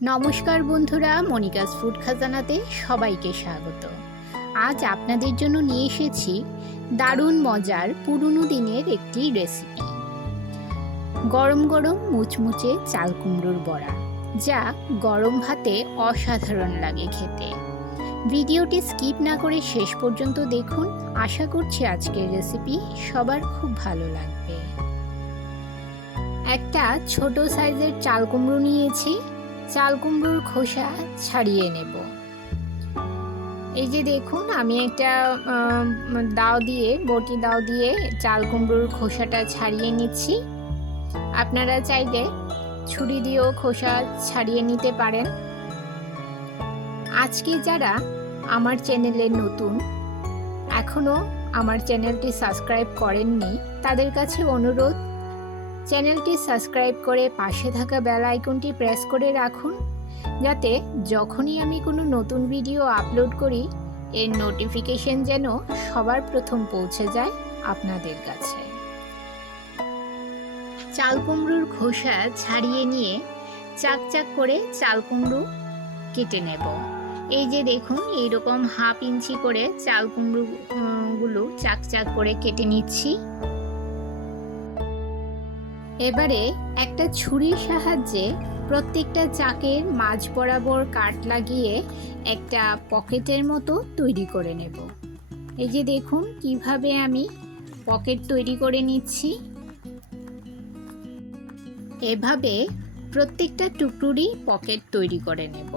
নমস্কার বন্ধুরা, Monica's food খাজানাতে সবাইকে স্বাগত। আজ আপনাদের জন্য নিয়ে এসেছি দারুণ মজার পুরনো দিনের একটি রেসিপি, গরম গরম মুচমুচে চাল কুমড়োর বড়া, যা গরম ভাতে অসাধারণ লাগে খেতে। ভিডিওটি স্কিপ না করে শেষ পর্যন্ত দেখুন। আশা করছি আজকের রেসিপি সবার খুব ভালো লাগবে। একটা ছোট সাইজের চাল কুমড়ো নিয়েছি। চাল কুমড়োর খোসা ছাড়িয়ে নেব। এই যে দেখুন, আমি একটা বটি দাও দিয়ে চাল কুমড়োর খোসাটা ছাড়িয়ে নিচ্ছি। আপনারা চাইলে ছুরি দিয়েও খোসা ছাড়িয়ে নিতে পারেন। আজকে যারা আমার চ্যানেলে নতুন, এখনও আমার চ্যানেলটি সাবস্ক্রাইব করেননি, তাদের কাছে অনুরোধ, চ্যানেলটি সাবস্ক্রাইব করে পাশে থাকা বেল আইকনটি প্রেস করে রাখুন, যাতে যখনই আমি কোনো নতুন ভিডিও আপলোড করি এর নোটিফিকেশন যেন সবার প্রথম পৌঁছে যায় আপনাদের কাছে। চাল কুমড়োর খোসা ছাড়িয়ে নিয়ে চাক চাক করে চাল কুমড়ো কেটে নেব। এই যে দেখুন, এইরকম হাফ ইঞ্চি করে চাল কুমড়োগুলো চাক চাক করে কেটে নিচ্ছি। এবারে একটা ছুরির সাহায্যে প্রত্যেকটা চাকের মাঝ বরাবর কাট লাগিয়ে একটা পকেটের মতো তৈরি করে নেব। এই যে দেখুন কিভাবে আমি পকেট তৈরি করে নিচ্ছি। এভাবে প্রত্যেকটা টুকরোরই পকেট তৈরি করে নেব।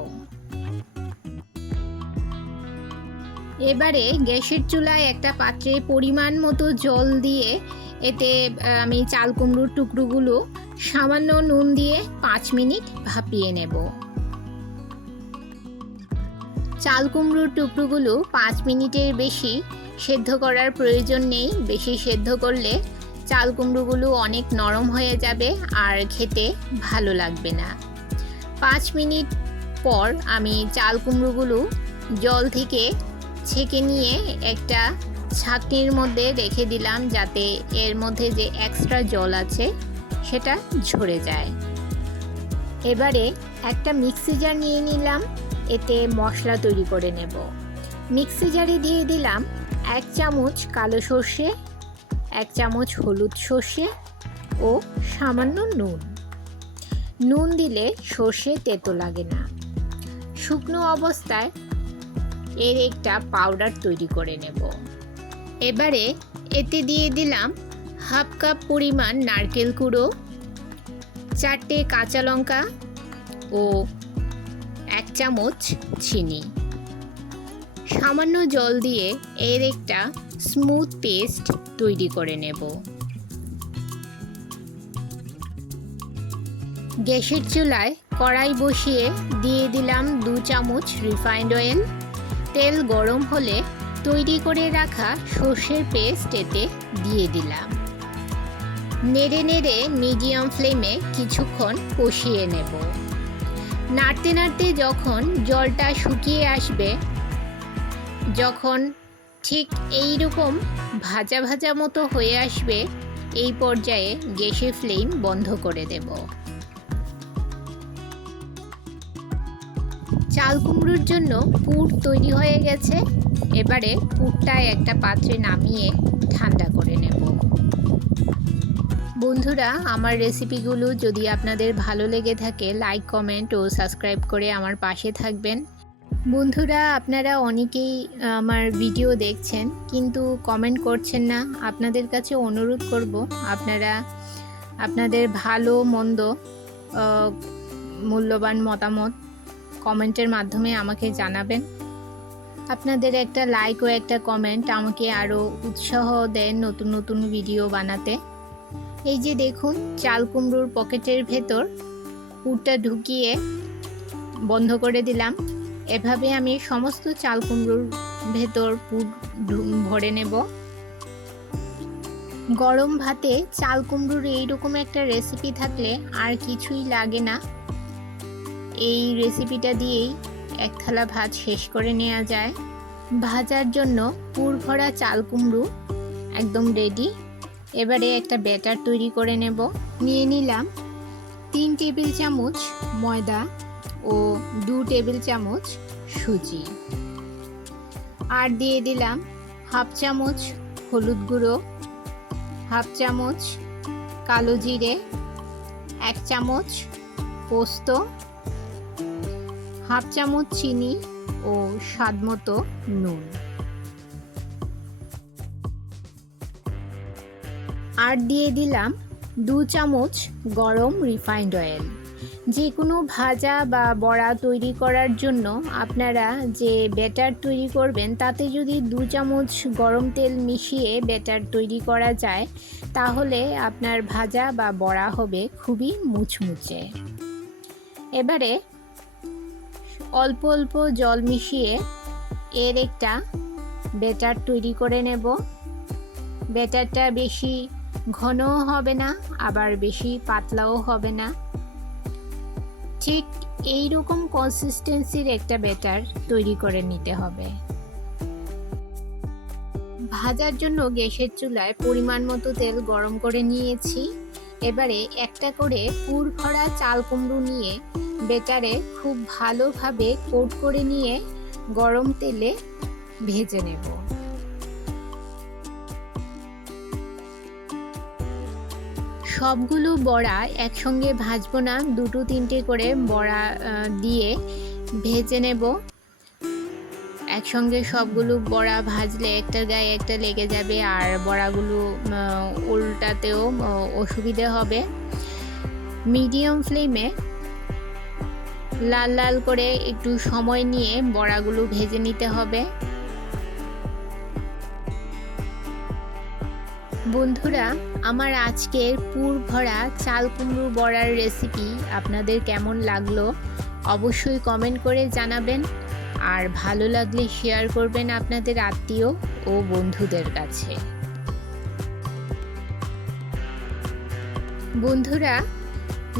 এবারে গ্যাসের চুলায় একটা পাত্রে পরিমাণ মতো জল দিয়ে এতে আমি চাল কুমড়োর টুকরোগুলো সামান্য নুন দিয়ে 5 মিনিট ভাপিয়ে নেব। চাল কুমড়োর টুকরোগুলো 5 মিনিটের বেশি সেদ্ধ করার প্রয়োজন নেই। বেশি সেদ্ধ করলে চাল কুমড়োগুলো অনেক নরম হয়ে যাবে আর খেতে ভালো লাগবে না। 5 মিনিট পর আমি চাল কুমড়োগুলো জল থেকে ছেঁকে নিয়ে একটা ছাঁকনির মধ্যে রেখে দিলাম, যাতে এর মধ্যে যে এক্সট্রা জল আছে সেটা ঝরে যায়। এবারে একটা মিক্সি জার নিয়ে নিলাম, এতে মশলা তৈরি করে নেব। মিক্সি জারে দিয়ে দিলাম 1 চামচ কালো সর্ষে, 1 চামচ হলুদ সর্ষে ও সামান্য নুন। নুন দিলে সর্ষে তেতো লাগে না। শুকনো অবস্থায় এর একটা পাউডার তৈরি করে নেব। এবারে এতে দিয়ে দিলাম হাফ কাপ পরিমাণ নারকেল কুড়ো, 4টে কাঁচা লঙ্কা ও 1 চামচ চিনি। সামান্য জল দিয়ে এর একটা স্মুথ পেস্ট তৈরি করে নেব। গ্যাসের চুলায় কড়াই বসিয়ে দিয়ে দিলাম 2 চামচ রিফাইন্ড অয়েল। তেল গরম হলে তৈরি করে রাখা সর্ষের পেস্ট এতে দিয়ে দিলাম। নেড়ে নেড়ে মিডিয়াম ফ্লেমে কিছুক্ষণ কষিয়ে নেব। নাড়তে নাড়তে যখন জলটা শুকিয়ে আসবে, যখন ঠিক এই রকম ভাজা ভাজা মতো হয়ে আসবে, এই পর্যায়ে গ্যাসের ফ্লেম বন্ধ করে দেব। চাল কুমড়োর জন্য পুর তৈরি হয়ে গেছে। এবারে পুরটা একটা পাত্রে নামিয়ে ঠান্ডা করে নেব। বন্ধুরা, আমার রেসিপিগুলো যদি আপনাদের ভালো লেগে থাকে, লাইক, কমেন্ট ও সাবস্ক্রাইব করে আমার পাশে থাকবেন। বন্ধুরা, আপনারা অনেকেই আমার ভিডিও দেখছেন কিন্তু কমেন্ট করছেন না। আপনাদের কাছে অনুরোধ করব, আপনারা আপনাদের ভালো মন্দ মূল্যবান মতামত কমেন্টের মাধ্যমে আমাকে জানাবেন। আপনাদের একটা লাইক ও একটা কমেন্ট আমাকে আরও উৎসাহ দেন নতুন নতুন ভিডিও বানাতে। এই যে দেখুন, চাল কুমড়োর পকেটের ভেতর পুরটা ঢুকিয়ে বন্ধ করে দিলাম। এভাবে আমি সমস্ত চাল কুমড়োর ভেতর পুর ভরে নেব। গরম ভাতে চাল কুমড়োর এইরকম একটা রেসিপি থাকলে আর কিছুই লাগে না। এই রেসিপিটা দিয়েই 1 থালা ভাত শেষ করে নেওয়া যায়। ভাজার জন্য পুর ভরা চাল কুমড়ো একদম রেডি। এবারে একটা ব্যাটার তৈরি করে নেব। নিয়ে নিলাম 3 টেবিল চামচ ময়দা, ও 2 টেবিল চামচ সুজি। আর দিয়ে দিলাম হাফ চামচ হলুদ গুঁড়ো, হাফ চামচ কালো জিরে, 1 চামচ পোস্ত, হাফ চামচ চিনি ও স্বাদমতো নুন। আর দিয়ে দিলাম 2 চামচ গরম রিফাইন্ড অয়েল। যে কোনো ভাজা বা বড়া তৈরি করার জন্য আপনারা যে ব্যাটার তৈরি করবেন তাতে যদি 2 চামচ গরম তেল মিশিয়ে ব্যাটার তৈরি করা যায় তাহলে আপনার ভাজা বা বড়া হবে খুবই মুচমুচে। এবারে অল্প অল্প জল মিশিয়ে এর একটা ব্যাটার তৈরি করে নেব। ব্যাটারটা বেশি ঘনও হবে না আবার বেশি পাতলাও হবে না, ঠিক এই রকম কনসিস্টেন্সির একটা ব্যাটার তৈরি করে নিতে হবে। ভাজার জন্য গ্যাসের চুলায় পরিমাণ মতো তেল গরম করে নিয়েছি। এবারে একটা করে পুর ভরা চাল কুমড়ো নিয়ে ব্যাটারে খুব ভালোভাবে কোট করে নিয়ে গরম তেলে ভেজে নেব। সবগুলো বড়া একসঙ্গে ভাজবো না, 2-3টে করে বড়া দিয়ে ভেজে নেব। একসঙ্গে সবগুলো বড়া ভাজলে একটার গায়ে একটা লেগে যাবে আর বড়াগুলো উল্টাতেও অসুবিধে হবে। মিডিয়াম ফ্লেমে লাল লাল করে একটু সময় নিয়ে বড়াগুলো ভেজে নিতে হবে। বন্ধুরা, আমার আজকের পুর ভরা চাল কুমড়ো বড়ার রেসিপি আপনাদের কেমন লাগলো অবশ্যই কমেন্ট করে জানাবেন, আর ভালো লাগলে শেয়ার করবেন আপনাদের আত্মীয় ও বন্ধুদের কাছে। বন্ধুরা,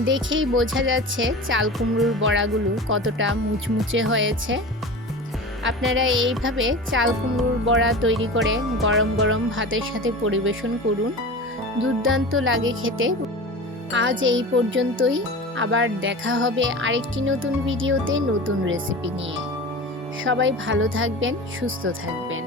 দেখেই বোঝা যাচ্ছে চাল কুমড়োর বড়াগুলো কতটা মুচমুচে হয়েছে। আপনারা এইভাবে চাল কুমড়োর বড়া তৈরি করে গরম গরম ভাতের সাথে পরিবেশন করুন, দুর্দান্ত লাগে খেতে। আজ এই পর্যন্তই, আবার দেখা হবে আরেকটি নতুন ভিডিওতে নতুন রেসিপি নিয়ে। সবাই ভালো থাকবেন, সুস্থ থাকবেন।